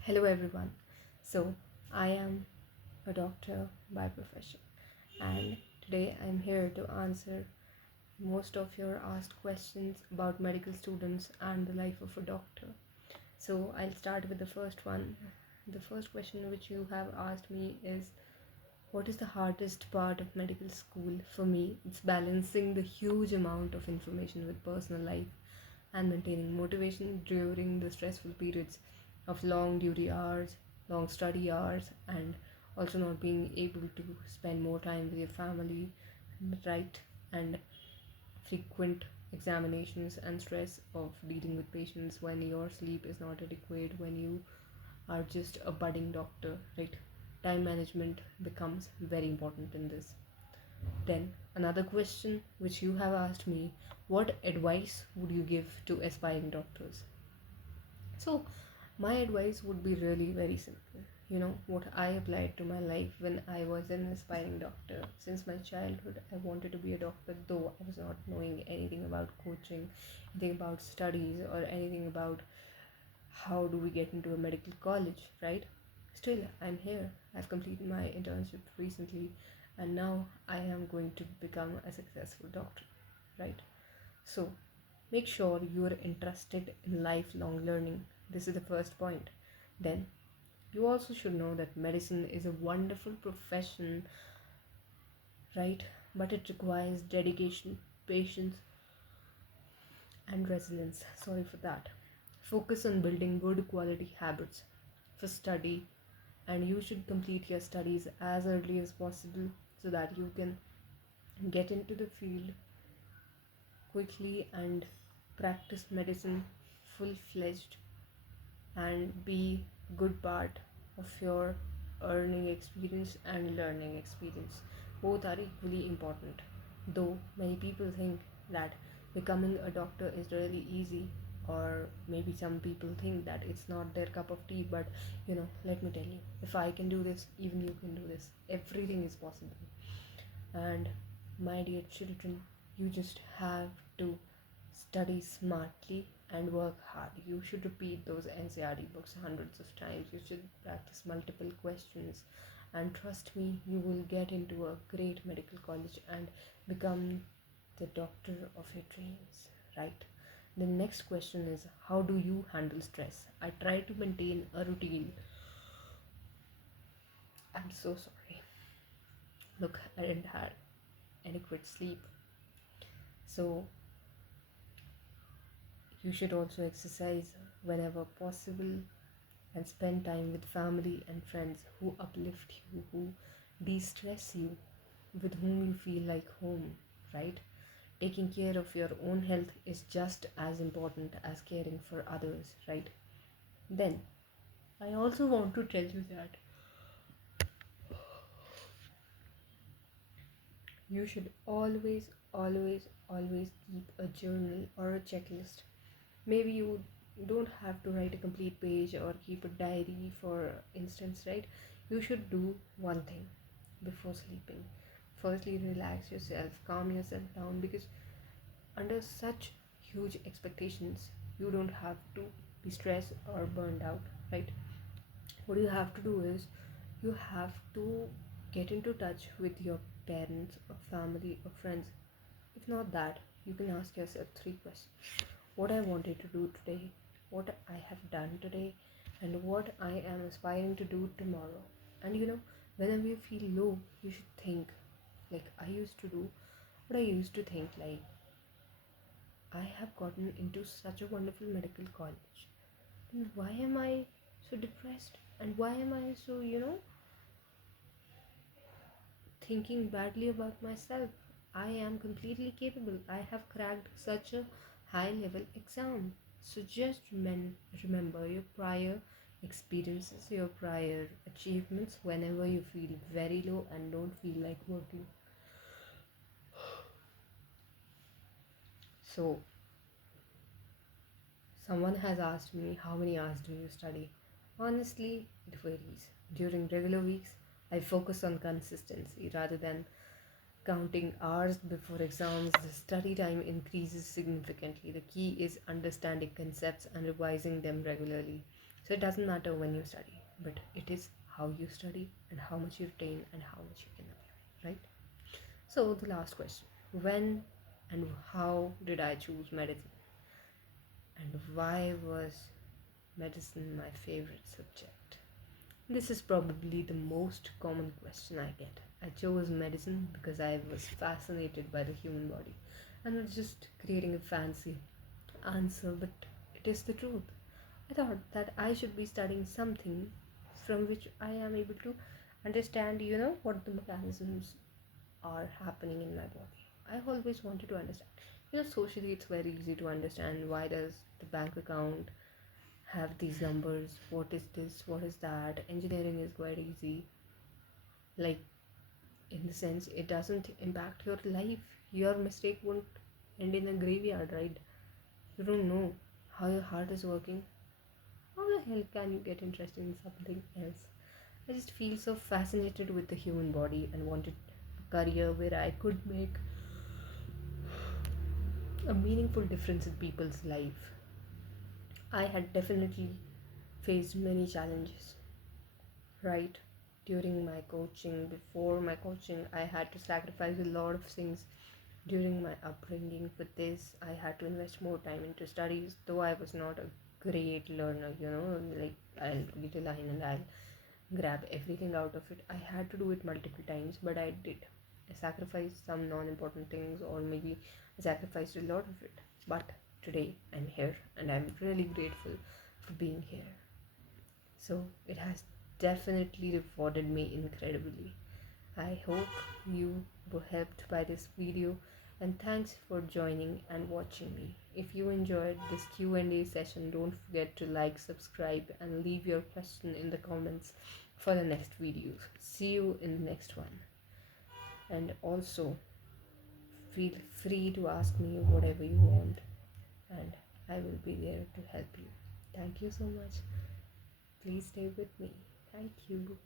Hello, everyone. So, I am a doctor by profession, and today I'm here to answer most of your asked questions about medical students and the life of a doctor. So, I'll start with the first one. The first question which you have asked me is, what is the hardest part of medical school? For me, it's balancing the huge amount of information with personal life and maintaining motivation during the stressful periods of long duty hours, long study hours, and also not being able to spend more time with your family, right? And frequent examinations and stress of dealing with patients when your sleep is not adequate, when you are just a budding doctor, right? Time management becomes very important in this. Then, another question which you have asked me, what advice would you give to aspiring doctors? So, my advice would be really very simple. You know, what I applied to my life when I was an aspiring doctor. Since my childhood, I wanted to be a doctor, though I was not knowing anything about coaching, anything about studies, or anything about how do we get into a medical college, right? Still, I'm here. I've completed my internship recently, and now I am going to become a successful doctor, right? So, make sure you are interested in lifelong learning. This is the first point. Then, you also should know that medicine is a wonderful profession, right? But it requires dedication, patience, and resilience. Sorry for that. Focus on building good quality habits for study, and you should complete your studies as early as possible so that you can get into the field quickly and practice medicine full fledged and be good part of your earning experience and learning experience. Both are equally important, though many people think that becoming a doctor is really easy, or maybe some people think that it's not their cup of tea. But let me tell you, if I can do this, even you can do this. Everything is possible. And my dear children, you just have to study smartly and work hard. You should repeat those NCRT books hundreds of times. You should practice multiple questions. And trust me, you will get into a great medical college and become the doctor of your dreams, right? The next question is, how do you handle stress? I try to maintain a routine. I'm so sorry. Look, I didn't have adequate sleep. So you should also exercise whenever possible and spend time with family and friends who uplift you, who de stress you, with whom you feel like home, right? Taking care of your own health is just as important as caring for others, right? Then, I also want to tell you that you should always, always, always keep a journal or a checklist. Maybe you don't have to write a complete page or keep a diary, for instance, right? You should do one thing before sleeping. Firstly, relax yourself, calm yourself down, because under such huge expectations, you don't have to be stressed or burned out, right? What you have to do is you have to get into touch with your parents or family or friends. If not that, you can ask yourself three questions: what I wanted to do today, what I have done today, and what I am aspiring to do tomorrow. And whenever you feel low, you should think like I used to do, what I used to think, like I have gotten into such a wonderful medical college. Then why am I so depressed? And why am I so, thinking badly about myself? I am completely capable. I have cracked such a high level exam. So just remember your prior experiences, your prior achievements whenever you feel very low and don't feel like working. So, someone has asked me, how many hours do you study? Honestly, it varies. During regular weeks, I focus on consistency rather than counting hours before exams, the study time increases significantly. The key is understanding concepts and revising them regularly. So it doesn't matter when you study, but it is how you study and how much you retain and how much you can apply, right? So the last question: when and how did I choose medicine? And why was medicine my favorite subject? This is probably the most common question I get. I chose medicine because I was fascinated by the human body. I'm not just creating a fancy answer, but it is the truth. I thought that I should be studying something from which I am able to understand, what the mechanisms are happening in my body. I always wanted to understand. Socially, it's very easy to understand why does the bank account have these numbers, what is this, what is that. Engineering is quite easy, like, in the sense it doesn't impact your life. Your mistake won't end in a graveyard, right? You don't know how your heart is working. How the hell can you get interested in something else? I just feel so fascinated with the human body and wanted a career where I could make a meaningful difference in people's life. I had definitely faced many challenges, right? During my coaching, before my coaching, I had to sacrifice a lot of things. During my upbringing with this, I had to invest more time into studies, though I was not a great learner, like, I'll read a line and I'll grab everything out of it. I had to do it multiple times, but I did. I sacrificed some non-important things, or maybe I sacrificed a lot of it. But today I'm here and I'm really grateful for being here. So it has definitely rewarded me incredibly. I hope you were helped by this video, and thanks for joining and watching me. If you enjoyed this Q&A session, don't forget to like, subscribe and leave your question in the comments for the next videos. See you in the next one. And also feel free to ask me whatever you want, and I will be there to help you. Thank you so much. Please stay with me. Thank you.